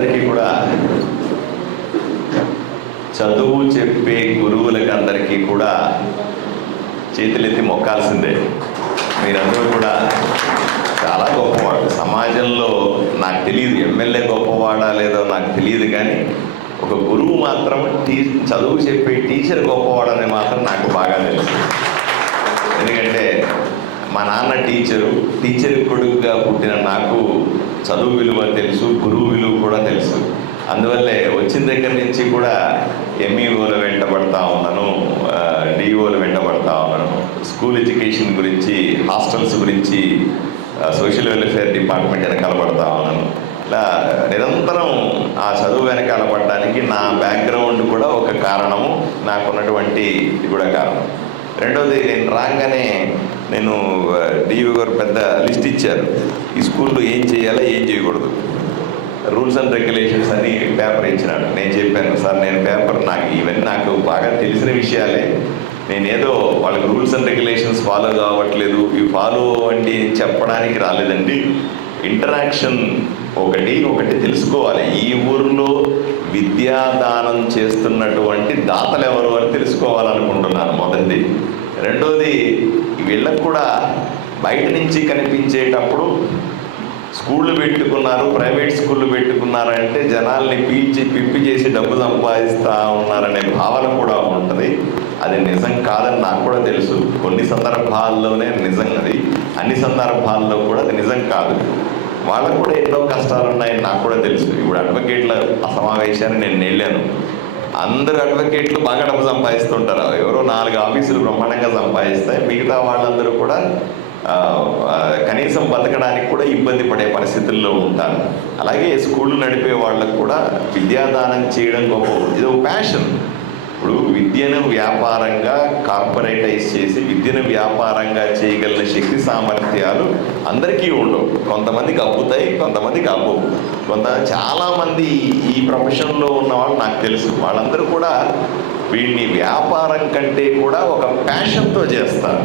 అందరికీ కూడా చదువు చెప్పే గురువులకి అందరికీ కూడా చేతులెత్తి మొక్కాల్సిందే. మీరందరూ కూడా చాలా గొప్పవాడు. సమాజంలో నాకు తెలియదు ఎమ్మెల్యే గొప్పవాడా లేదో నాకు తెలియదు కానీ ఒక గురువు మాత్రం టీ చదువు చెప్పే టీచర్ గొప్పవాడని మాత్రం నాకు బాగా తెలుసు. ఎందుకంటే మా నాన్న టీచరు టీచర్ కొడుకుగా పుట్టిన నాకు చదువు విలువ తెలుసు గురువు విలువ కూడా తెలుసు. అందువల్లే వచ్చిన దగ్గర నుంచి కూడా ఎంఈఓలు వెంటబడతా ఉన్నాను డిఓలు వెంటబడతా ఉన్నాను. స్కూల్ ఎడ్యుకేషన్ గురించి హాస్టల్స్ గురించి సోషల్ వెల్ఫేర్ డిపార్ట్మెంట్ వెనకాల పడతా ఉన్నాను. ఇలా నిరంతరం ఆ చదువు వెనకాల పడడానికి నా బ్యాక్గ్రౌండ్ కూడా ఒక కారణము నాకున్నటువంటి ఇది కూడా కారణం. రెండవది నేను రాగానే నేను డిఓ గారు పెద్ద లిస్ట్ ఇచ్చారు. ఈ స్కూల్లో ఏం చేయాలో ఏం చేయకూడదు. రూల్స్ అండ్ రెగ్యులేషన్స్ అని పేపర్ ఇచ్చినాడు. నేను చెప్పాను సార్ నేను పేపర్ నాకు ఇవన్నీ నాకు బాగా తెలిసిన విషయాలే. నేనేదో వాళ్ళకి రూల్స్ అండ్ రెగ్యులేషన్స్ ఫాలో కావట్లేదు. ఇవి ఫాలో అవ్వండి చెప్పడానికి రాలేదండి. ఇంటరాక్షన్ ఒకటి ఒకటి తెలుసుకోవాలి. ఈ ఊరిలో విద్యాదానం చేస్తున్నటువంటి దాతలు ఎవరు అని తెలుసుకోవాలనుకుంటున్నాను మొదటిది. రెండోది వీళ్ళకు కూడా బయట నుంచి కనిపించేటప్పుడు స్కూళ్ళు పెట్టుకున్నారు ప్రైవేట్ స్కూళ్ళు పెట్టుకున్నారు అంటే జనాల్ని పీల్చి పిప్పి చేసి డబ్బు సంపాదిస్తూ ఉన్నారనే భావన కూడా ఉంటుంది. అది నిజం కాదని నాకు కూడా తెలుసు. కొన్ని సందర్భాల్లోనే నిజం అది. అన్ని సందర్భాల్లో కూడా అది నిజం కాదు. వాళ్ళకు కూడా ఎన్నో కష్టాలు ఉన్నాయని నాకు కూడా తెలుసు. ఇప్పుడు అడ్వకేట్ల సమావేశాన్ని నేను వెళ్ళాను. అందరు అడ్వకేట్లు బాగా డబ్బు సంపాదిస్తుంటారు. ఎవరో నాలుగు ఆఫీసులు బ్రహ్మాండంగా సంపాదిస్తాయి. మిగతా వాళ్ళందరూ కూడా కనీసం బతకడానికి కూడా ఇబ్బంది పడే పరిస్థితుల్లో ఉంటారు. అలాగే స్కూళ్ళు నడిపే వాళ్ళకు కూడా విద్యాదానం చేయడం గొప్ప. ఇది ఒక ప్యాషన్ ఇప్పుడు విద్యను వ్యాపారంగా కార్పొరేటైజ్ చేసి విద్యను వ్యాపారంగా చేయగలిగిన శక్తి సామర్థ్యాలు అందరికీ ఉండవు. కొంతమందికి అబ్బుతాయి కొంతమందికి అబ్బవు. కొంత చాలామంది ఈ ప్రొఫెషన్లో ఉన్న వాళ్ళు నాకు తెలుసు. వాళ్ళందరూ కూడా వీడిని వ్యాపారం కంటే కూడా ఒక ప్యాషన్తో చేస్తారు.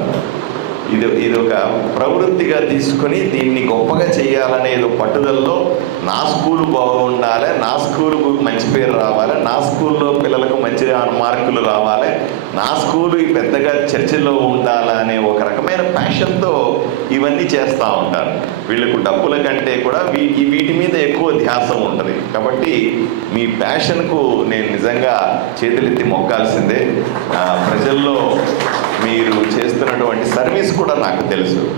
ఇది ఇది ఒక ప్రవృత్తిగా తీసుకొని దీన్ని గొప్పగా చేయాలనే పట్టుదలలో నా స్కూల్ బాగుండాలి నా స్కూల్కు మంచి పేరు రావాలి నా స్కూల్లో పిల్లలకు మంచి మార్కులు రావాలి నా స్కూల్ పెద్దగా చర్చలో ఉండాలనే ఒక రకమైన ప్యాషన్తో ఇవన్నీ చేస్తూ ఉంటారు. వీళ్ళకు డబ్బుల కంటే కూడా వీ వీటి మీద ఎక్కువ ధ్యాసం ఉంటుంది. కాబట్టి మీ ప్యాషన్కు నేను నిజంగా చేతులెత్తి మొక్కాల్సిందే. ప్రజల్లో మీరు చేస్తున్నటువంటి సర్వీస్ కూడా నాకు తెలుసు.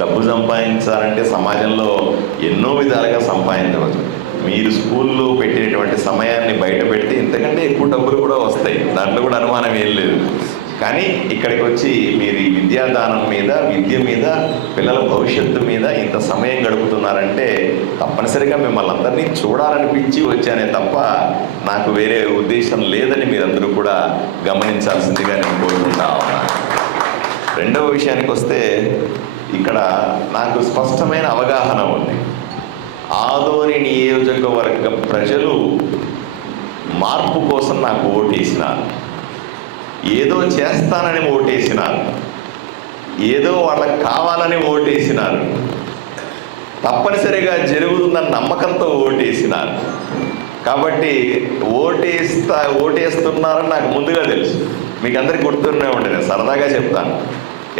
డబ్బు సంపాదించాలంటే సమాజంలో ఎన్నో విధాలుగా సంపాదించవచ్చు. మీరు స్కూల్లో పెట్టినటువంటి సమయాన్ని బయట పెడితే ఇంతకంటే ఎక్కువ డబ్బులు కూడా వస్తాయి. దాంట్లో కూడా అనుమానం ఏం లేదు. కానీ ఇక్కడికి వచ్చి మీరు ఈ విద్యాదానం మీద విద్య మీద పిల్లల భవిష్యత్తు మీద ఇంత సమయం గడుపుతున్నారంటే తప్పనిసరిగా మిమ్మల్ని అందరినీ చూడాలనిపించి వచ్చానే తప్ప నాకు వేరే ఉద్దేశం లేదని మీరందరూ కూడా గమనించాల్సిందిగా నేను కోరుకుంటా ఉన్నాను రెండవ విషయానికి వస్తే ఇక్కడ నాకు స్పష్టమైన అవగాహన ఉంది. ఆదోని నియోజకవర్గ ప్రజలు మార్పు కోసం నాకు ఓటేసినారు ఏదో చేస్తానని ఓటేసినారు. ఏదో వాళ్ళకి కావాలని ఓటేసినారు. తప్పనిసరిగా జరుగుతుందన్న నమ్మకంతో ఓటేసినారు. కాబట్టి ఓటేస్తా ఓటేస్తున్నారని నాకు ముందుగా తెలుసు. మీకు అందరికి గుర్తునే ఉండే నేను సరదాగా చెప్తాను.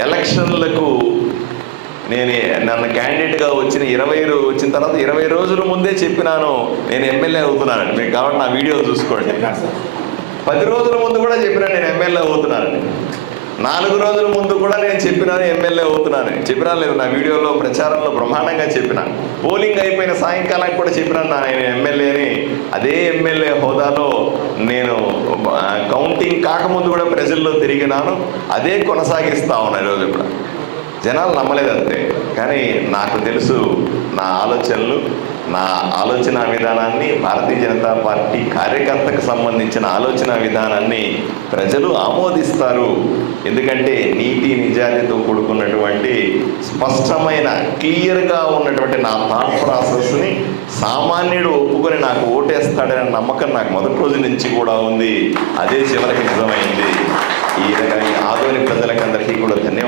ఎలక్షన్లకు నేను నన్ను క్యాండిడేట్గా వచ్చిన ఇరవై రోజు వచ్చిన తర్వాత ఇరవై రోజుల ముందే చెప్పినాను నేను ఎమ్మెల్యే అవుతున్నాను మీకు కాబట్టి నా వీడియో చూసుకోండి. పది రోజుల ముందు కూడా చెప్పినా నేను ఎమ్మెల్యే అవుతున్నానని. నాలుగు రోజుల ముందు కూడా నేను చెప్పినాను ఎమ్మెల్యే అవుతున్నానని. చెప్పినా లేదు నా వీడియోలో ప్రచారంలో బ్రహ్మాండంగా చెప్పిన. పోలింగ్ అయిపోయిన సాయంకాలం కూడా చెప్పినాను నా నేను ఎమ్మెల్యే అని అదే ఎమ్మెల్యే హోదాలో నేను కౌంటింగ్ కాకముందు కూడా ప్రజల్లో తిరిగినాను. అదే కొనసాగిస్తా ఉన్నా ఈరోజు కూడా. జనాలు నమ్మలేదు అంతే కానీ నాకు తెలుసు నా ఆలోచనలు నా ఆలోచన విధానాన్ని భారతీయ జనతా పార్టీ కార్యకర్తకు సంబంధించిన ఆలోచన విధానాన్ని ప్రజలు ఆమోదిస్తారు. ఎందుకంటే నీతి నిజాయితీతో కూడుకున్నటువంటి స్పష్టమైన క్లియర్గా ఉన్నటువంటి నా థాట్ ప్రాసెస్ని సామాన్యుడు ఒప్పుకొని నాకు ఓటేస్తాడనే నమ్మకం నాకు మొదటి రోజు నుంచి కూడా ఉంది. అదే చివరికి నిజమైంది. ఈ రకంగా ఆధునిక ప్రజలు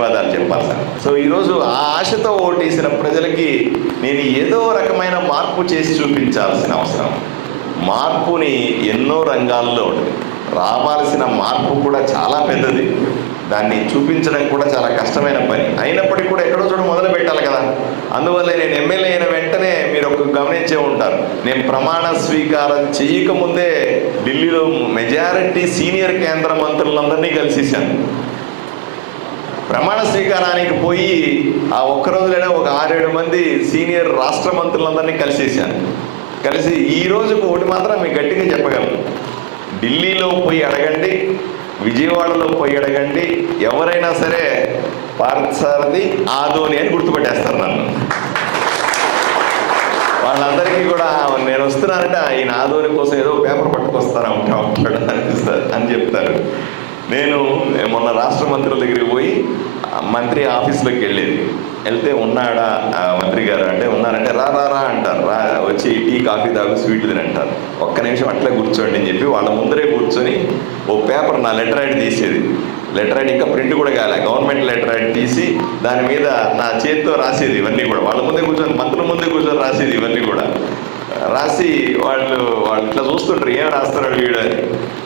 ధన్యవాదాలు చెప్పాలి. సార్ సో ఈరోజు ఆ ఆశతో ఓటేసిన ప్రజలకి నేను ఏదో రకమైన మార్పు చేసి చూపించాల్సిన అవసరం. మార్పుని ఎన్నో రంగాల్లో ఉంటుంది. రావాల్సిన మార్పు కూడా చాలా పెద్దది. దాన్ని చూపించడం కూడా చాలా కష్టమైన పని. అయినప్పటికీ కూడా ఎక్కడో చోట మొదలు పెట్టాలి కదా. అందువల్ల నేను ఎమ్మెల్యే అయిన వెంటనే మీరు ఒక గమనించే ఉంటారు. నేను ప్రమాణ స్వీకారం చేయకముందే ఢిల్లీలో మెజారిటీ సీనియర్ కేంద్ర మంత్రులందరినీ కలిసేసాను ప్రమాణ స్వీకారానికి పోయి ఆ ఒక్క రోజులోనే ఒక ఆరేడు మంది సీనియర్ రాష్ట్ర మంత్రులందరినీ కలిసేసాను కలిసి ఈ రోజుకు ఒకటి మాత్రం మీకు గట్టిగా చెప్పగలను. ఢిల్లీలో పోయి అడగండి విజయవాడలో పోయి అడగండి ఎవరైనా సరే పార్థసారథి ఆదోని అని గుర్తుపెట్టేస్తారు నన్ను. వాళ్ళందరికీ కూడా నేను వస్తున్నానంటే ఆయన ఆదోని కోసం ఏదో పేపర్ పట్టుకొస్తారా ఉంటా అనిపిస్తారు అని చెప్తారు. నేను మొన్న రాష్ట్ర మంత్రుల దగ్గరికి పోయి మంత్రి ఆఫీస్లోకి వెళ్ళేది. వెళ్తే ఉన్నాడా? మంత్రి గారు అంటే ఉన్నారంటే రా రా రా అంటారు. రా వచ్చి టీ కాఫీ తాగు స్వీట్ తిని అంటారు. ఒక్క నిమిషం అట్లే కూర్చోండి అని చెప్పి వాళ్ళ ముందరే కూర్చొని ఓ పేపర్ నా లెటర్ ఐడి తీసేది. లెటర్ ఐడి ఇంకా ప్రింట్ కూడా కాలే. గవర్నమెంట్ లెటర్ ఐడి తీసి దాని మీద నా చేతితో రాసేది ఇవన్నీ కూడా. వాళ్ళ ముందే కూర్చొని మంత్రుల ముందే కూర్చొని రాసేది ఇవన్నీ కూడా. రాసి వాళ్ళు వాళ్ళు ఇట్లా చూస్తుంటారు ఏం రాస్తున్నాడు వీడు? అని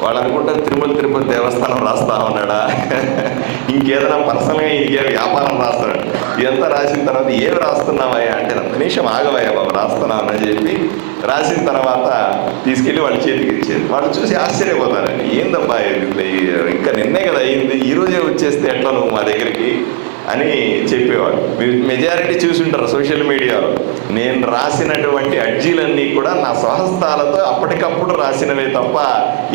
వాళ్ళు అనుకుంటారు తిరుమల తిరుపతి దేవస్థానం రాస్తా ఉన్నాడా? ఇంకేదైనా పర్సనల్గా ఇంకే వ్యాపారం రాస్తున్నాడు ఇదంతా రాసిన తర్వాత ఏం రాస్తున్నావయ్యా? అంటే కనీసం నిమిషం ఆగవయ్యా బాబు రాస్తున్నాను అని చెప్పి రాసిన తర్వాత తీసుకెళ్ళి వాళ్ళ చేతికి ఇచ్చేది. వాళ్ళు చూసి ఆశ్చర్యపోతారండి. ఏందబ్బా ఇంకా నిన్నే కదా అయింది. ఈ రోజే వచ్చేస్తే ఎట్లా నువ్వు మా దగ్గరికి? అని చెప్పేవాడు మీరు మెజారిటీ చూసుంటారు సోషల్ మీడియాలో. నేను రాసినటువంటి అర్జీలన్నీ కూడా నా స్వహస్తాలతో అప్పటికప్పుడు రాసినవే తప్ప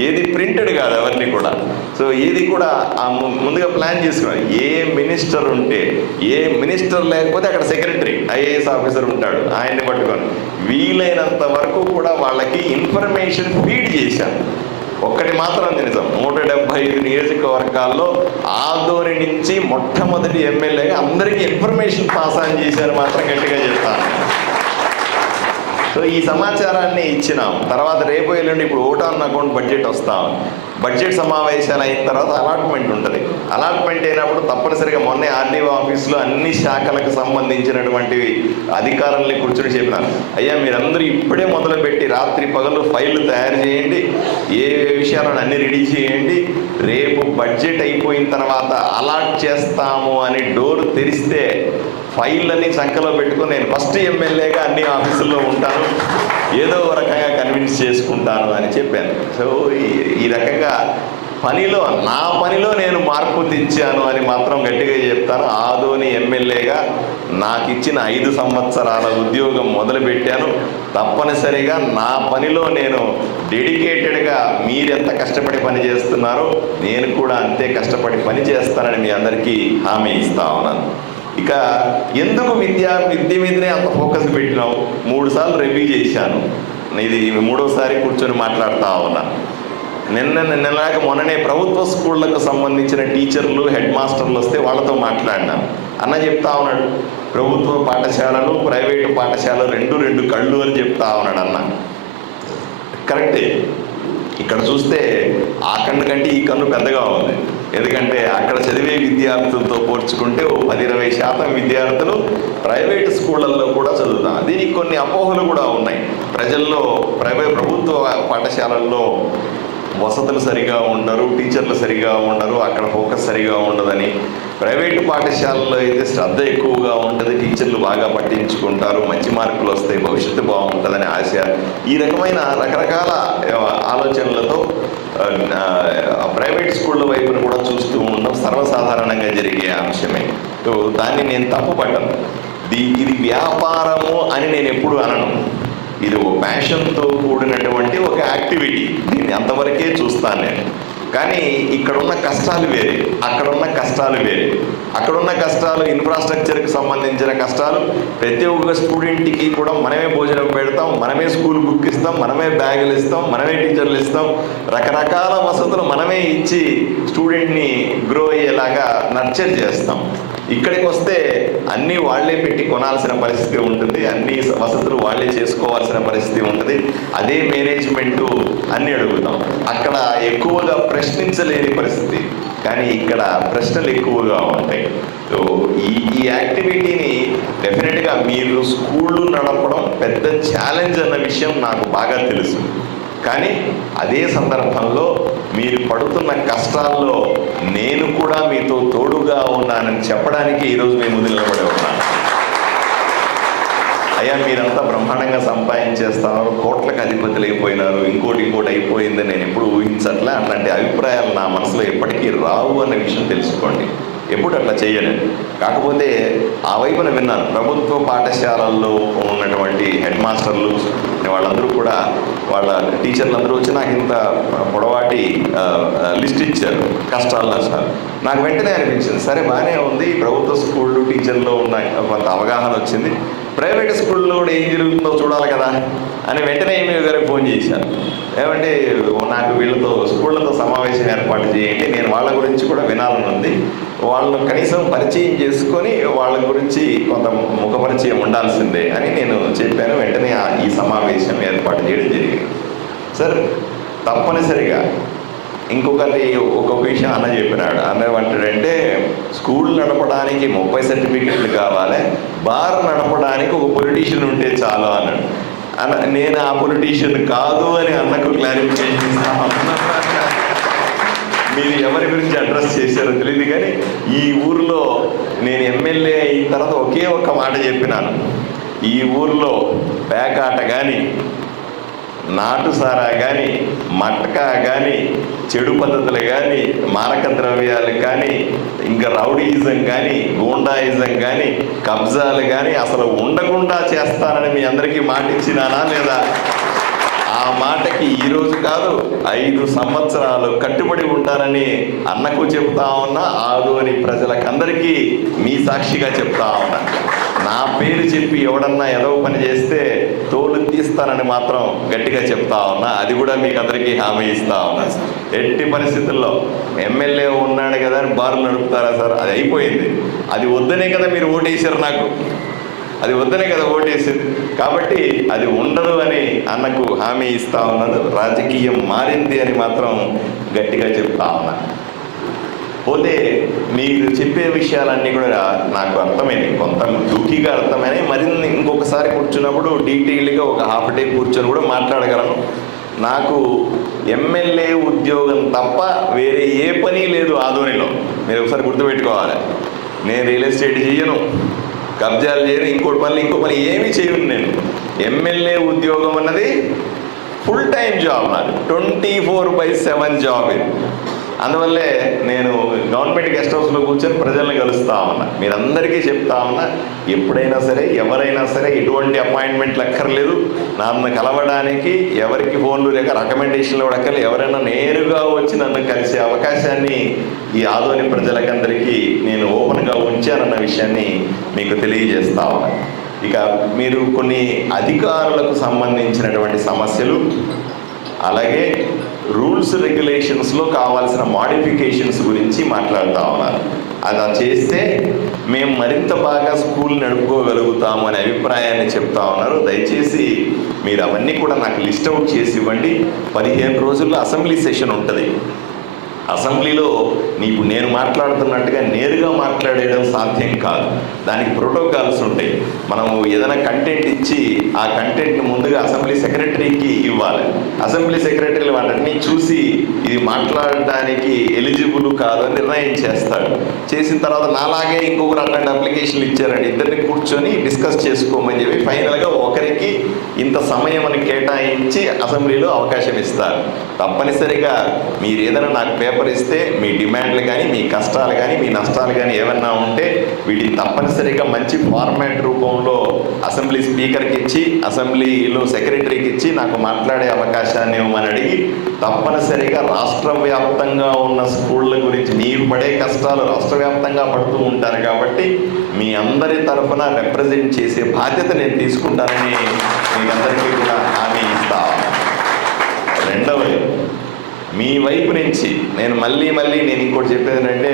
ఏది ప్రింటెడ్ కాదు అవన్నీ కూడా. సో ఏది కూడా ఆ ముందుగా ప్లాన్ చేసుకున్నాను ఏ మినిస్టర్ ఉంటే ఏ మినిస్టర్ లేకపోతే అక్కడ సెక్రటరీ ఐఏఎస్ ఆఫీసర్ ఉంటాడు ఆయన్ని పట్టుకొని. వీలైనంత వరకు కూడా వాళ్ళకి ఇన్ఫర్మేషన్ ఫీడ్ చేశాను. ఒక్కటి మాత్రం నిజం. నూట డెబ్బై ఐదు నియోజకవర్గాల్లో ఆదోరి నుంచి మొట్టమొదటి ఎమ్మెల్యేగా అందరికీ ఇన్ఫర్మేషన్ పాస్ ఆన్ చేశారు మాత్రం గట్టిగా చెప్తాను. సో ఈ సమాచారాన్ని ఇచ్చినాం. తర్వాత రేపు ఎల్లుండి ఇప్పుడు ఓటాన్ అకౌంట్ బడ్జెట్ వస్తాం బడ్జెట్ సమావేశాలు అయిన తర్వాత అలాట్మెంట్ ఉంటుంది. అలాట్మెంట్ అయినప్పుడు తప్పనిసరిగా మొన్నే ఆర్డీఓ ఆఫీస్లో అన్ని శాఖలకు సంబంధించినటువంటి అధికారుల్ని కూర్చొని చెప్పినారు అయ్యా మీరందరూ ఇప్పుడే మొదలుపెట్టి రాత్రి పగలు ఫైళ్ళు తయారు చేయండి. ఏ విషయాలను అన్ని రెడీ చేయండి. రేపు బడ్జెట్ అయిపోయిన తర్వాత అలాట్ చేస్తాము అని డోర్ తెరిస్తే ఫైళ్ళని సంఖ్యలో పెట్టుకుని నేను ఫస్ట్ ఎమ్మెల్యేగా అన్ని ఆఫీసుల్లో ఉంటాను. ఏదో ఒక రకంగా కన్విన్స్ చేసుకుంటాను అని చెప్పాను. సో ఈ- ఈ రకంగా పనిలో నా పనిలో నేను మార్పు తెచ్చాను అని మాత్రం గట్టిగా చెప్తాను. ఆదోని ఎమ్మెల్యేగా నాకు ఇచ్చిన ఐదు సంవత్సరాల ఉద్యోగం మొదలుపెట్టాను. తప్పనిసరిగా నా పనిలో నేను డెడికేటెడ్గా మీరెంత కష్టపడి పని చేస్తున్నారో నేను కూడా అంతే కష్టపడి పని చేస్తానని మీ అందరికీ హామీ ఇస్తా ఉన్నాను. ఇక ఎందుకు విద్య విద్య మీదనే అంత ఫోకస్ పెట్టినావు? మూడు సార్లు రివ్యూ చేశాను. ఇది మూడోసారి కూర్చొని మాట్లాడుతా ఉన్నా. నిన్న నిన్నలాగా మొన్ననే ప్రభుత్వ స్కూళ్ళకు సంబంధించిన టీచర్లు హెడ్ మాస్టర్లు వస్తే వాళ్ళతో మాట్లాడినాను అన్న చెప్తా ఉన్నాడు ప్రభుత్వ పాఠశాలలు ప్రైవేటు పాఠశాలలు రెండు రెండు కళ్ళు అని చెప్తా ఉన్నాడు అన్న. కరెక్టే. ఇక్కడ చూస్తే ఆ కన్ను కంటే ఈ కన్ను పెద్దగా ఉంది. ఎందుకంటే అక్కడ చదివే విద్యార్థులతో పోల్చుకుంటే ఓ పది ఇరవై శాతం విద్యార్థులు ప్రైవేట్ స్కూళ్ళల్లో కూడా చదువుతాం దీనికి కొన్ని అపోహలు కూడా ఉన్నాయి. ప్రజల్లో ప్రైవేట్ ప్రభుత్వ పాఠశాలల్లో వసతులు సరిగా ఉండరు టీచర్లు సరిగా ఉండరు అక్కడ ఫోకస్ సరిగా ఉండదని. ప్రైవేటు పాఠశాలలో అయితే శ్రద్ధ ఎక్కువగా ఉంటుంది టీచర్లు బాగా పట్టించుకుంటారు మంచి మార్కులు వస్తాయి భవిష్యత్తు బాగుంటుందని ఆశ. ఈ రకమైన రకరకాల ఆలోచనలతో ప్రైవేట్ స్కూళ్ళ వైపున కూడా చూస్తూ ఉండడం సర్వసాధారణంగా జరిగే అంశమే. సో దాన్ని నేను తప్పుపడ్డాను దీ ఇది వ్యాపారము అని నేను ఎప్పుడు అనను. ఇది ఓ ప్యాషన్తో కూడినటువంటి ఒక యాక్టివిటీ దీన్ని అంతవరకే చూస్తాను నేను. కానీ ఇక్కడున్న కష్టాలు వేరే అక్కడున్న కష్టాలు వేరే. అక్కడున్న కష్టాలు ఇన్ఫ్రాస్ట్రక్చర్కి సంబంధించిన కష్టాలు ప్రతి ఒక్క స్టూడెంట్కి కూడా మనమే భోజనం పెడతాం మనమే స్కూల్ బుక్ ఇస్తాం మనమే బ్యాగులు ఇస్తాం మనమే టీచర్లు ఇస్తాం. రకరకాల వసతులు మనమే ఇచ్చి స్టూడెంట్ని గ్రో అయ్యేలాగా నర్చర్ చేస్తాం. ఇక్కడికి వస్తే అన్నీ వాళ్ళే పెట్టి కొనాల్సిన పరిస్థితి ఉంటుంది. అన్ని వసతులు వాళ్ళే చేసుకోవాల్సిన పరిస్థితి ఉంటుంది. అదే మేనేజ్మెంట్ అన్ని అడుగుతాం. అక్కడ ఎక్కువగా ప్రశ్నించలేని పరిస్థితి. కానీ ఇక్కడ ప్రశ్నలు ఎక్కువగా ఉంటాయి. సో ఈ ఈ యాక్టివిటీని డెఫినెట్గా మీరు స్కూళ్ళు నడపడం పెద్ద ఛాలెంజ్ అన్న విషయం నాకు బాగా తెలుసు. కానీ అదే సందర్భంలో మీరు పడుతున్న కష్టాల్లో నేను కూడా మీతో తోడుగా ఉన్నానని చెప్పడానికి ఈరోజు మేము ముందు నిలబడి ఉన్నాను అయ్యా మీరంతా బ్రహ్మాండంగా సంపాదించేస్తున్నారు కోట్లకు అధిపతులు అయిపోయినారు ఇంకోటి ఇంకోటి అయిపోయింది నేను ఎప్పుడు ఊహించట్లే. అట్లాంటి అభిప్రాయాలు నా మనసులో ఎప్పటికీ రావు అన్న విషయం తెలుసుకోండి. ఎప్పుడు అట్లా చేయలేదు కాకపోతే ఆ వైపున విన్నాను. ప్రభుత్వ పాఠశాలల్లో ఉన్నటువంటి హెడ్ మాస్టర్లు వాళ్ళందరూ కూడా వాళ్ళ టీచర్లు వచ్చి నాకు ఇంత పొడవాటి లిస్ట్ ఇచ్చారు. కష్టాలు నష్టాలు నాకు వెంటనే అనిపించింది సరే బాగానే ఉంది ప్రభుత్వ స్కూళ్ళు టీచర్లో ఉన్న కొంత అవగాహన వచ్చింది. ప్రైవేట్ స్కూల్లో కూడా ఏం జరుగుతుందో చూడాలి కదా అని వెంటనే మీ గారికి ఫోన్ చేశాను. ఏమంటే నాకు వీళ్ళతో స్కూళ్ళతో సమావేశం ఏర్పాటు చేయండి నేను వాళ్ళ గురించి కూడా వినాలని ఉంది. వాళ్ళు కనీసం పరిచయం చేసుకొని వాళ్ళ గురించి కొంత ముఖపరిచయం ఉండాల్సిందే అని నేను చెప్పాను. వెంటనే ఆ- ఈ సమావేశం ఏర్పాటు చేయడం జరిగింది. సార్ తప్పనిసరిగా ఇంకొకటి ఒక్కొక్క విషయం అన్న చెప్పినాడు. అన్న ఏమంటాడంటే స్కూల్ నడపడానికి ముప్పై సర్టిఫికెట్లు కావాలి బార్ నడపడానికి ఒక పొలిటీషియన్ ఉంటే చాలు అన్నాడు. అన్న నేను ఆ పొలిటీషియన్ కాదు అని అన్నకు క్లారిఫికేషన్ ఇస్తాను మీరు ఎవరి గురించి అడ్రస్ చేశారో తెలియదు కానీ ఈ ఊర్లో నేను ఎమ్మెల్యే అయిన తర్వాత ఒకే ఒక్క మాట చెప్పినాను. ఈ ఊర్లో పేకాట కానీ నాటుసారా కానీ మట్కా కానీ చెడు పద్ధతులు కానీ మారక ద్రవ్యాలు కానీ ఇంకా రౌడీయిజం కానీ గూండాయిజం కానీ కబ్జాలు కానీ అసలు ఉండకుండా చేస్తానని మీ అందరికీ మాటిచ్చినానా లేదా? మాటకి ఈ రోజు కాదు ఐదు సంవత్సరాలు కట్టుబడి ఉంటానని అన్నకు చెప్తా ఉన్నా ఆదోని ప్రజలకందరికీ మీ సాక్షిగా చెప్తా ఉన్నా. నా పేరు చెప్పి ఎవడన్నా ఏదో పని చేస్తే తోలు తీస్తానని మాత్రం గట్టిగా చెప్తా ఉన్నా. అది కూడా మీకు అందరికీ హామీ ఇస్తా ఉన్నా. ఎట్టి పరిస్థితుల్లో ఎమ్మెల్యే ఉన్నాడు కదా అని బారు నడుపుతారా సార్? అది అయిపోయింది. అది వద్దనే కదా మీరు ఓటేశారు నాకు. అది వద్దనే కదా ఓటేసింది కాబట్టి అది ఉండదు అని అన్నకు హామీ ఇస్తా ఉన్నది. రాజకీయం మారింది అని మాత్రం గట్టిగా చెప్తా ఉన్నా. పోతే మీరు చెప్పే విషయాలన్నీ కూడా నాకు అర్థమైనవి కొంత దూకిగా అర్థమైనవి మరిన్ని ఇంకొకసారి కూర్చున్నప్పుడు డీటెయిల్గా ఒక హాఫ్ డే కూర్చొని కూడా మాట్లాడగలను. నాకు ఎమ్మెల్యే ఉద్యోగం తప్ప వేరే ఏ పని లేదు ఆధోనిలో. మీరు ఒకసారి గుర్తుపెట్టుకోవాలి. నేను రియల్ ఎస్టేట్ చేయను. కబ్జాలు చేయను ఇంకోటి పనులు ఇంకో పని ఏమీ చేయను నేను. ఎమ్మెల్యే ఉద్యోగం అన్నది ఫుల్ టైం జాబ్ నాది. Twenty four by seven job ఇది. అందువల్లే నేను గవర్నమెంట్ గెస్ట్ హౌస్లో కూర్చొని ప్రజల్ని కలుస్తా ఉన్నా. మీరందరికీ చెప్తా ఉన్నా ఎప్పుడైనా సరే ఎవరైనా సరే ఎటువంటి అపాయింట్మెంట్లు అక్కర్లేదు. నన్ను కలవడానికి ఎవరికి ఫోన్లు లేక రికమెండేషన్లు కూడా అక్కర్లేదు. ఎవరైనా నేరుగా వచ్చి నన్ను కలిసే అవకాశాన్ని ఈ ఆదోని ప్రజలకందరికీ నేను ఓపెన్గా ఉంచానన్న విషయాన్ని మీకు తెలియజేస్తా ఉన్నా. ఇక మీరు కొన్ని అధికారులకు సంబంధించినటువంటి సమస్యలు అలాగే రూల్స్ రెగ్యులేషన్స్లో కావాల్సిన మాడిఫికేషన్స్ గురించి మాట్లాడుతూ ఉన్నారు. అలా చేస్తే మేము మరింత బాగా స్కూల్ నడుపుకోగలుగుతాము అనే అభిప్రాయాన్ని చెప్తా ఉన్నారు. దయచేసి మీరు అవన్నీ కూడా నాకు లిస్ట్ అవుట్ చేసి ఇవ్వండి. పదిహేను రోజుల్లో అసెంబ్లీ సెషన్ ఉంటుంది. అసెంబ్లీలో నీకు నేను మాట్లాడుతున్నట్టుగా నేరుగా మాట్లాడేయడం సాధ్యం కాదు. దానికి ప్రోటోకాల్స్ ఉంటాయి. మనం ఏదైనా కంటెంట్ ఇచ్చి ఆ కంటెంట్ని ముందుగా అసెంబ్లీ సెక్రటరీకి ఇవ్వాలి. అసెంబ్లీ సెక్రటరీ వాటన్నీ చూసి ఇది మాట్లాడడానికి ఎలిజిబుల్ కాదు అని నిర్ణయం చేస్తాడు చేసిన తర్వాత నాలాగే ఇంకొకరు అట్లాంటి అప్లికేషన్లు ఇచ్చారండి. ఇద్దరిని కూర్చొని డిస్కస్ చేసుకోమని చెప్పి ఫైనల్గా ఒకరికి ఇంత సమయం అని కేటాయించి అసెంబ్లీలో అవకాశం ఇస్తారు. తప్పనిసరిగా మీరు ఏదైనా నాకు పేపర్ ఇస్తే మీ డిమాండ్లు కానీ మీ కష్టాలు కానీ మీ నష్టాలు కానీ ఏమన్నా ఉంటే వీటిని తప్పనిసరిగా మంచి ఫార్మాట్ రూపంలో అసెంబ్లీ స్పీకర్కి ఇచ్చి అసెంబ్లీలో సెక్రటరీకి ఇచ్చి నాకు మాట్లాడే అవకాశాన్ని ఇవ్వమని అడిగి తప్పనిసరిగా రాష్ట్ర వ్యాప్తంగా ఉన్న స్కూళ్ళ గురించి మీరు పడే కష్టాలు రాష్ట్ర వ్యాప్తంగా పడుతూ ఉంటారు కాబట్టి మీ అందరి తరఫున రిప్రజెంట్ చేసే బాధ్యత నేను తీసుకుంటానని మీ అందరికీ కూడా హామీ ఇస్తా. రెండవది మీ వైపు నుంచి నేను మళ్ళీ మళ్ళీ నేను ఇంకోటి చెప్పేది ఏంటంటే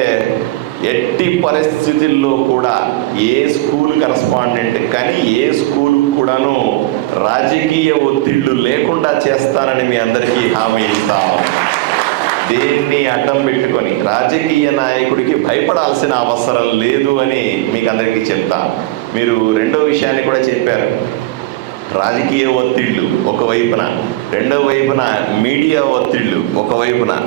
ఎట్టి పరిస్థితుల్లో కూడా ఏ స్కూల్ కరస్పాండెంట్ కానీ ఏ స్కూల్ కూడాను రాజకీయ ఒత్తిళ్ళు లేకుండా చేస్తానని మీ అందరికీ హామీ ఇస్తాము దేన్ని అడ్డం పెట్టుకొని రాజకీయ నాయకుడికి భయపడాల్సిన అవసరం లేదు అని మీకు అందరికీ చెప్తా. మీరు రెండో విషయాన్ని కూడా చెప్పారు. రాజకీయ ఒత్తిళ్ళు ఒకవైపున రెండో వైపున మీడియా ఒత్తిళ్ళు ఒకవైపున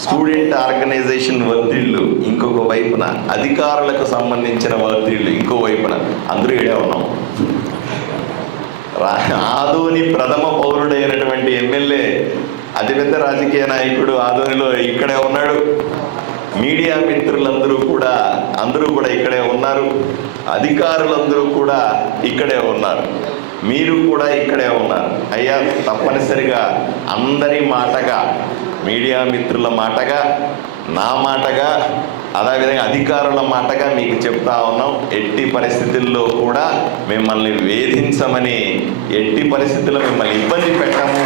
స్టూడెంట్ ఆర్గనైజేషన్ ఒత్తిళ్ళు ఇంకొక వైపున అధికారులకు సంబంధించిన ఒత్తిళ్ళు ఇంకో వైపున అందరూ ఇడే ఉన్నాం. రా- ఆదోని ప్రథమ పౌరుడైనటువంటి ఎమ్మెల్యే అతిపెద్ద రాజకీయ నాయకుడు ఆదోనిలో ఇక్కడే ఉన్నాడు. మీడియా మిత్రులందరూ కూడా అందరూ కూడా ఇక్కడే ఉన్నారు. అధికారులందరూ కూడా ఇక్కడే ఉన్నారు. మీరు కూడా ఇక్కడే ఉన్నారు. అయ్యా తప్పనిసరిగా అందరి మాటగా మీడియా మిత్రుల మాటగా నా మాటగా అదేవిధంగా అధికారుల మాటగా మీకు చెప్తా ఉన్నాం. ఎట్టి పరిస్థితుల్లో కూడా మిమ్మల్ని వేధించమని ఎట్టి పరిస్థితుల్లో మిమ్మల్ని ఇబ్బంది పెట్టము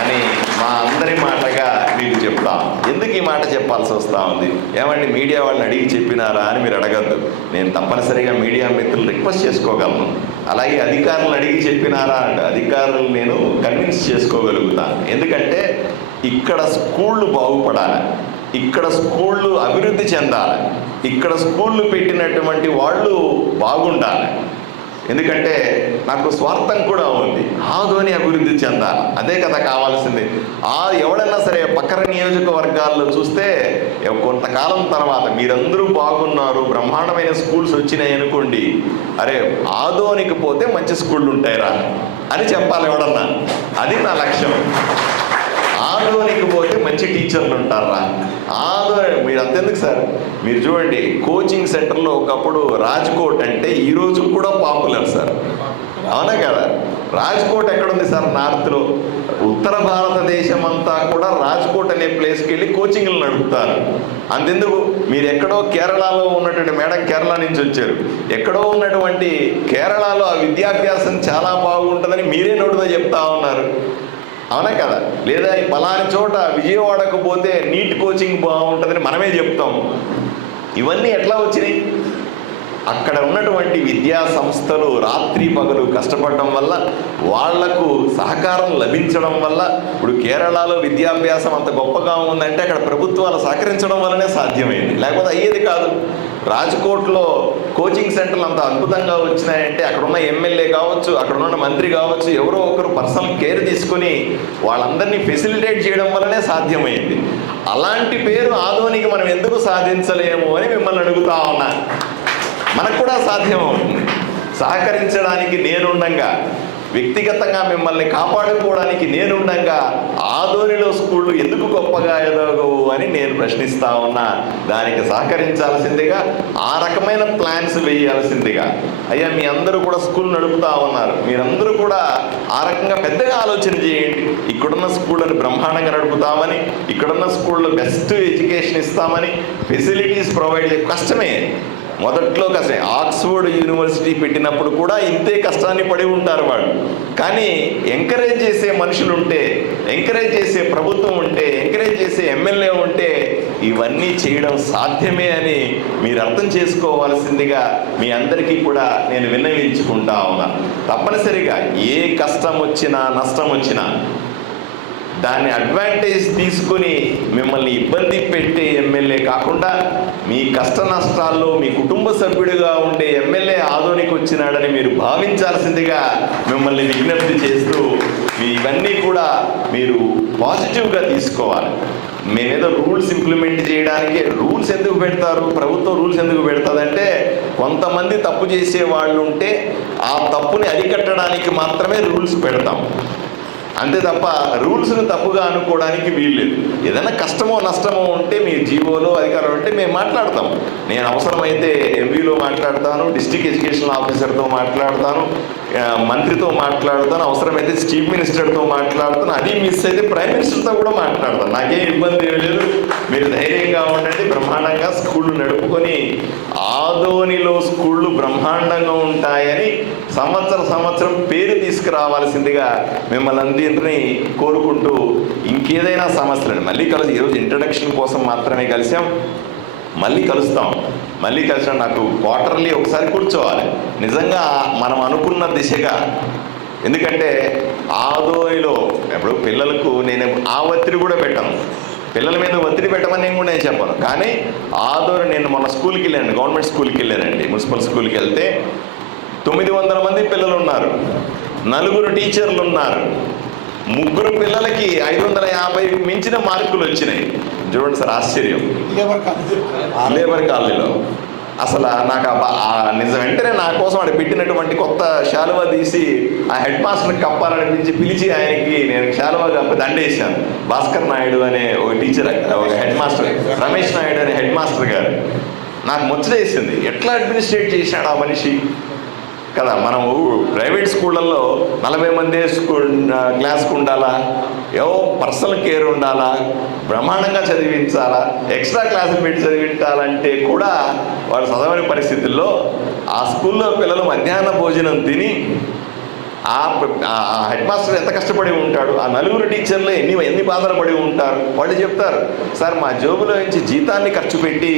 అని మా అందరి మాటగా మీకు చెప్తాం ఎందుకు ఈ మాట చెప్పాల్సి వస్తూ ఉంది? ఏమండి మీడియా వాళ్ళని అడిగి చెప్పినారా అని మీరు అడగద్దు. నేను తప్పనిసరిగా మీడియా మిత్రులు రిక్వెస్ట్ చేసుకోగలను. అలాగే అధికారులను అడిగి చెప్పినారా అంటే అధికారులు నేను కన్విన్స్ చేసుకోగలుగుతాను. ఎందుకంటే ఇక్కడ స్కూళ్ళు బాగుపడాలి. ఇక్కడ స్కూళ్ళు అభివృద్ధి చెందాలి. ఇక్కడ స్కూళ్ళు పెట్టినటువంటి వాళ్ళు బాగుండాలి. ఎందుకంటే నాకు స్వార్థం కూడా ఉంది. ఆదోని అభివృద్ధి చెందాలి. అదే కదా కావాల్సింది. ఆ ఎవడన్నా సరే పక్కన నియోజకవర్గాల్లో చూస్తే కొంతకాలం తర్వాత మీరందరూ బాగున్నారు బ్రహ్మాండమైన స్కూల్స్ వచ్చినాయి అనుకోండి. అరే ఆదోనికి పోతే మంచి స్కూళ్ళు ఉంటాయిరా అని చెప్పాలి ఎవడన్నా. అది నా లక్ష్యం. ఆదోనికి పోతే మంచి టీచర్లు ఉంటారా ఆదో మీరు అంతెందుకు సార్? మీరు చూడండి కోచింగ్ సెంటర్లో ఒకప్పుడు రాజ్కోట్ అంటే ఈరోజు కూడా పాపులర్ సార్. అవునా కదా? రాజ్కోట్ ఎక్కడుంది సార్? నార్త్లో ఉత్తర భారతదేశం అంతా కూడా రాజ్కోట్ అనే ప్లేస్కి వెళ్ళి కోచింగ్లు నడుపుతారు. అందెందుకు మీరు ఎక్కడో కేరళలో ఉన్నటువంటి మేడం కేరళ నుంచి వచ్చారు. ఎక్కడో ఉన్నటువంటి కేరళలో ఆ విద్యాభ్యాసం చాలా బాగుంటుందని మీరే నోటితో చెప్తా ఉన్నారు. అవునా కదా? లేదా ఈ పలాని చోట విజయవాడకు పోతే నీట్ కోచింగ్ బాగుంటుందని మనమే చెప్తాం ఇవన్నీ ఎట్లా వచ్చినాయి? అక్కడ ఉన్నటువంటి విద్యా సంస్థలు రాత్రి పగలు కష్టపడడం వల్ల వాళ్ళకు సహకారం లభించడం వల్ల ఇప్పుడు కేరళలో విద్యాభ్యాసం అంత గొప్పగా ఉందంటే అక్కడ ప్రభుత్వాలు సహకరించడం వల్లనే సాధ్యమైంది. లేకపోతే అయ్యేది కాదు. రాజ్కోట్లో కోచింగ్ సెంటర్లు అంత అద్భుతంగా వచ్చినాయంటే అక్కడున్న ఎమ్మెల్యే కావచ్చు అక్కడున్న మంత్రి కావచ్చు ఎవరో ఒకరు పర్సనల్ కేర్ తీసుకుని వాళ్ళందరినీ ఫెసిలిటేట్ చేయడం వల్లనే సాధ్యమైంది. అలాంటి పేరు ఆదోనికి మనం ఎందుకు సాధించలేము అని మిమ్మల్ని అడుగుతా ఉన్నా. మనకు కూడా సాధ్యం అవుతుంది. సహకరించడానికి నేనుండంగా వ్యక్తిగతంగా మిమ్మల్ని కాపాడుకోవడానికి నేనుండగా ఆదోనిలో స్కూళ్ళు ఎందుకు గొప్పగా ఎదగవు అని నేను ప్రశ్నిస్తా ఉన్నా. దానికి సహకరించాల్సిందిగా ఆ రకమైన ప్లాన్స్ వేయాల్సిందిగా. అయ్యా మీ అందరూ కూడా స్కూల్ నడుపుతా ఉన్నారు. మీరందరూ కూడా ఆ రకంగా పెద్దగా ఆలోచన చేయండి. ఇక్కడున్న స్కూళ్ళని బ్రహ్మాండంగా నడుపుతామని ఇక్కడున్న స్కూళ్ళు బెస్ట్ ఎడ్యుకేషన్ ఇస్తామని ఫెసిలిటీస్ ప్రొవైడ్ చే కష్టమే. మొదట్లో కష్టం ఆక్స్ఫోర్డ్ యూనివర్సిటీ పెట్టినప్పుడు కూడా ఇంతే కష్టాన్ని పడి ఉంటారు వాళ్ళు. కానీ ఎంకరేజ్ చేసే మనుషులు ఉంటే ఎంకరేజ్ చేసే ప్రభుత్వం ఉంటే ఎంకరేజ్ చేసే ఎమ్మెల్యే ఉంటే ఇవన్నీ చేయడం సాధ్యమే అని మీరు అర్థం చేసుకోవాల్సిందిగా మీ అందరికీ కూడా నేను విన్నవించుకుంటా ఉన్నా. తప్పనిసరిగా ఏ కష్టం వచ్చినా నష్టం వచ్చినా దాన్ని అడ్వాంటేజ్ తీసుకుని మిమ్మల్ని ఇబ్బంది పెట్టే ఎమ్మెల్యే కాకుండా మీ కష్ట నష్టాల్లో మీ కుటుంబ సభ్యుడిగా ఉండే ఎమ్మెల్యే ఆదోనికి వచ్చినాడని మీరు భావించాల్సిందిగా మిమ్మల్ని విజ్ఞప్తి చేస్తూ మీ ఇవన్నీ కూడా మీరు పాజిటివ్గా తీసుకోవాలి. మేమేదో రూల్స్ ఇంప్లిమెంట్ చేయడానికి రూల్స్ ఎందుకు పెడతారు? ప్రభుత్వం రూల్స్ ఎందుకు పెడతాదంటే కొంతమంది తప్పు చేసే వాళ్ళు ఉంటే ఆ తప్పుని అరికట్టడానికి మాత్రమే రూల్స్ పెడతాం. అంతే తప్ప రూల్స్ను తప్పుగా అనుకోవడానికి వీల్లేదు. ఏదైనా కష్టమో నష్టమో ఉంటే మీ జీవోలో అధికారం ఉంటే మేము మాట్లాడతాం. నేను అవసరమైతే ఎంవీలో మాట్లాడతాను డిస్టిక్ ఎడ్యుకేషన్ ఆఫీసర్తో మాట్లాడతాను మంత్రితో మాట్లాడతాను అవసరమైతే చీఫ్ మినిస్టర్తో మాట్లాడతాను అది మిస్ అయితే ప్రైమ్ మినిస్టర్తో కూడా మాట్లాడతాను. నాకేం ఇబ్బంది ఏం లేదు. మీరు ధైర్యంగా ఉండండి బ్రహ్మాండంగా స్కూళ్ళు నడుపుకొని ఆదోనిలో స్కూళ్ళు బ్రహ్మాండంగా ఉంటాయని సంవత్సర సంవత్సరం పేరు తీసుకురావాల్సిందిగా మిమ్మల్ని అందరినీ కోరుకుంటూ ఇంకేదైనా సమస్యలు మళ్ళీ కలిసి. ఈరోజు ఇంట్రడక్షన్ కోసం మాత్రమే కలిసాం. మళ్ళీ కలుస్తాం. మళ్ళీ కలిసిన నాకు క్వార్టర్లీ ఒకసారి కూర్చోవాలి. నిజంగా మనం అనుకున్న దిశగా. ఎందుకంటే ఆదోయిలో ఇప్పుడు పిల్లలకు నేను ఆ ఒత్తిడి కూడా పెట్టాను. పిల్లల మీద ఒత్తిడి పెట్టమని నేను కూడా నేను చెప్పను. కానీ ఆదోరు నేను మొన్న స్కూల్కి వెళ్ళాను గవర్నమెంట్ స్కూల్కి వెళ్ళానండి. మున్సిపల్ స్కూల్కి వెళ్తే తొమ్మిది వందల మంది పిల్లలు ఉన్నారు. నలుగురు టీచర్లు ఉన్నారు. ముగ్గురు పిల్లలకి ఐదు వందల యాభై మించిన మార్కులు వచ్చినాయి. చూడండి సార్ ఆశ్చర్యం. లేబర్ కాలనీలో అసలు నాకు నిజం వెంటనే నా కోసం ఆడ పెట్టినటువంటి కొత్త శాలువా తీసి ఆ హెడ్ మాస్టర్ని కప్పాలనిపించి పిలిచి ఆయనకి నేను శాలువా దండేశాను. భాస్కర్ నాయుడు అనే ఒక టీచర్ ఒక హెడ్ మాస్టర్ రమేష్ నాయుడు అనే హెడ్ మాస్టర్ గారు. నాకు ముచ్చటేసింది ఎట్లా అడ్మినిస్ట్రేట్ చేశాడు ఆ మనిషి? కదా మనం ప్రైవేట్ స్కూళ్ళల్లో నలభై మంది స్కూల్ క్లాస్కి ఉండాలా? ఏవో పర్సనల్ కేర్ ఉండాలా? బ్రహ్మాండంగా చదివించాలా? ఎక్స్ట్రా క్లాసులు పెట్టి చదివించాలంటే కూడా వారు చదవని పరిస్థితుల్లో ఆ స్కూల్లో పిల్లలు మధ్యాహ్న భోజనం తిని ఆ హెడ్ మాస్టర్ ఎంత కష్టపడి ఉంటాడు? ఆ నలుగురు టీచర్లు ఎన్ని ఎన్ని బాధలు పడి ఉంటారు? వాళ్ళు చెప్తారు సార్ మా జోబులో నుంచి జీతాన్ని ఖర్చు పెట్టి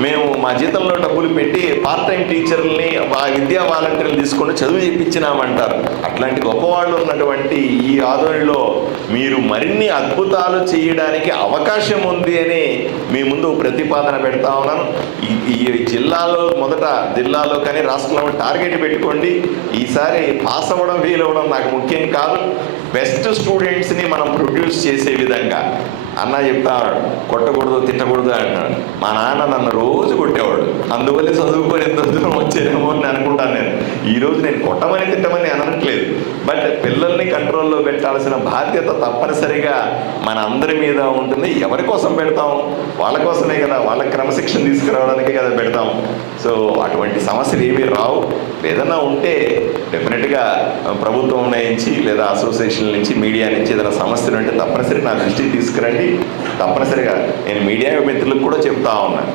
మేము మా జీతంలో డబ్బులు పెట్టి పార్ట్ టైం టీచర్లని మా విద్యా వాలంటీర్లు తీసుకొని చదువు చెప్పించినామంటారు అట్లాంటి గొప్పవాళ్ళు ఉన్నటువంటి ఈ ఆదోళనలో మీరు మరిన్ని అద్భుతాలు చేయడానికి అవకాశం ఉంది అని మీ ముందు ప్రతిపాదన పెడతా ఉన్నాను. ఈ ఈ జిల్లాలో మొదట జిల్లాలో కానీ రాష్ట్రంలో టార్గెట్ పెట్టుకోండి. ఈసారి పాస్ అవ్వడం ఫెయిల్ అవ్వడం నాకు ముఖ్యం కాదు. బెస్ట్ స్టూడెంట్స్ని మనం ప్రొడ్యూస్ చేసే విధంగా. అన్న చెప్తా కొట్టకూడదు తిట్టకూడదు అంటున్నాడు. మా నాన్న నన్ను రోజు కొట్టేవాడు. అందువల్ల చదువుకొని ఎంత దూరం వచ్చేదేమో అని అనుకుంటాను నేను. ఈరోజు నేను కొట్టమని తిట్టమని అనట్లేదు. బట్ పిల్లల్ని కంట్రోల్లో పెట్టాల్సిన బాధ్యత తప్పనిసరిగా మన అందరి మీద ఉంటుంది. ఎవరి కోసం పెడతాం? వాళ్ళ కోసమే కదా. వాళ్ళ క్రమశిక్షణ తీసుకురావడానికి కదా పెడతాం. సో అటువంటి సమస్యలు ఏమీ రావు. ఏదైనా ఉంటే డెఫినెట్గా ప్రభుత్వం నుంచి లేదా అసోసియేషన్ నుంచి మీడియా నుంచి ఏదైనా సమస్యలు ఉంటే తప్పనిసరి నా దృష్టికి తీసుకురండి. తప్పనిసరిగా నేను మీడియా మిత్రులకు కూడా చెప్తా ఉన్నాను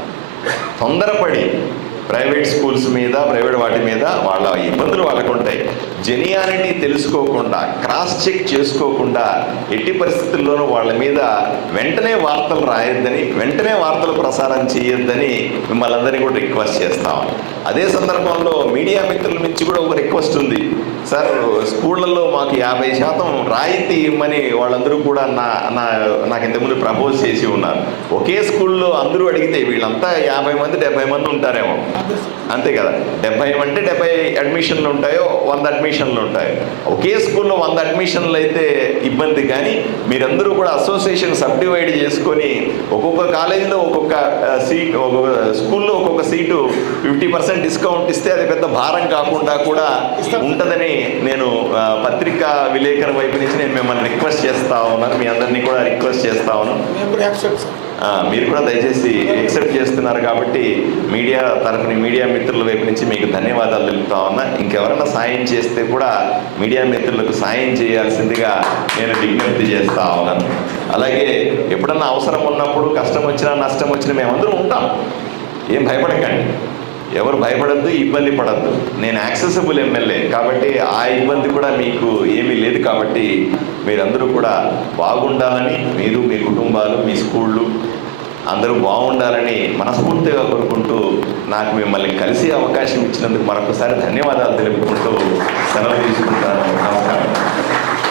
తొందరపడి ప్రైవేట్ స్కూల్స్ మీద ప్రైవేట్ వాటి మీద వాళ్ళ ఇబ్బందులు వాళ్ళకు ఉంటాయి జెనియానిటీ తెలుసుకోకుండా క్రాస్ చెక్ చేసుకోకుండా ఎట్టి పరిస్థితుల్లోనూ వాళ్ళ మీద వెంటనే వార్తలు రాయొద్దని వెంటనే వార్తలు ప్రసారం చేయొద్దని మిమ్మల్ని అందరినీ కూడా రిక్వెస్ట్ చేస్తాం అదే సందర్భంలో మీడియా మిత్రుల నుంచి కూడా ఒక రిక్వెస్ట్ ఉంది. సార్ స్కూళ్ళల్లో మాకు యాభై శాతం రాయితీ ఇవ్వమని వాళ్ళందరూ కూడా నా నా నాకు ఇంతకుముందు ప్రపోజ్ చేసి ఉన్నారు. ఒకే స్కూల్లో అందరూ అడిగితే వీళ్ళంతా యాభై మంది డెబ్బై మంది ఉంటారేమో. అంతే కదా? డెబ్బై అంటే డెబ్బై అడ్మిషన్లు ఉంటాయో వంద అడ్మిషన్లు ఉంటాయి. ఒకే స్కూల్లో వంద అడ్మిషన్లు అయితే ఇబ్బంది కానీ మీరందరూ కూడా అసోసియేషన్ సబ్ డివైడ్ చేసుకొని ఒక్కొక్క కాలేజీలో ఒక్కొక్క సీట్ ఒక్కొక్క స్కూల్లో ఒక్కొక్క సీటు ఫిఫ్టీ పర్సెంట్ డిస్కౌంట్ ఇస్తే అది పెద్ద భారం కాకుండా కూడా ఉంటుందని నేను ఆ, పత్రికా విలేకరు వైపు నుంచి నేను మిమ్మల్ని రిక్వెస్ట్ చేస్తా ఉన్నాను. మీ అందరినీ కూడా రిక్వెస్ట్ చేస్తా ఉన్నాను. మీరు కూడా దయచేసి యాక్సెప్ట్ చేస్తున్నారు కాబట్టి మీడియా తరఫున మీడియా మిత్రుల వైపు నుంచి మీకు ధన్యవాదాలు తెలుపుతా ఉన్నా. ఇంకెవరైనా సాయం చేస్తే కూడా మీడియా మిత్రులకు సాయం చేయాల్సిందిగా నేను విజ్ఞప్తి చేస్తా ఉన్నాను. అలాగే ఎప్పుడన్నా అవసరం ఉన్నప్పుడు కష్టం వచ్చినా నష్టం వచ్చినా మేమందరం ఉంటాం. ఏం భయపడకండి. ఎవరు భయపడద్దు ఇబ్బంది పడద్దు. నేను యాక్సెసిబుల్ ఎమ్మెల్యే కాబట్టి ఆ ఇబ్బంది కూడా మీకు ఏమీ లేదు కాబట్టి మీరందరూ కూడా బాగుండాలని మీరు మీ కుటుంబాలు మీ స్కూళ్ళు అందరూ బాగుండాలని మనస్ఫూర్తిగా కోరుకుంటూ నాకు మిమ్మల్ని కలిసే అవకాశం ఇచ్చినందుకు మరొకసారి ధన్యవాదాలు తెలుపుకుంటూ సెలవు తీసుకుంటాను. నమస్కారం.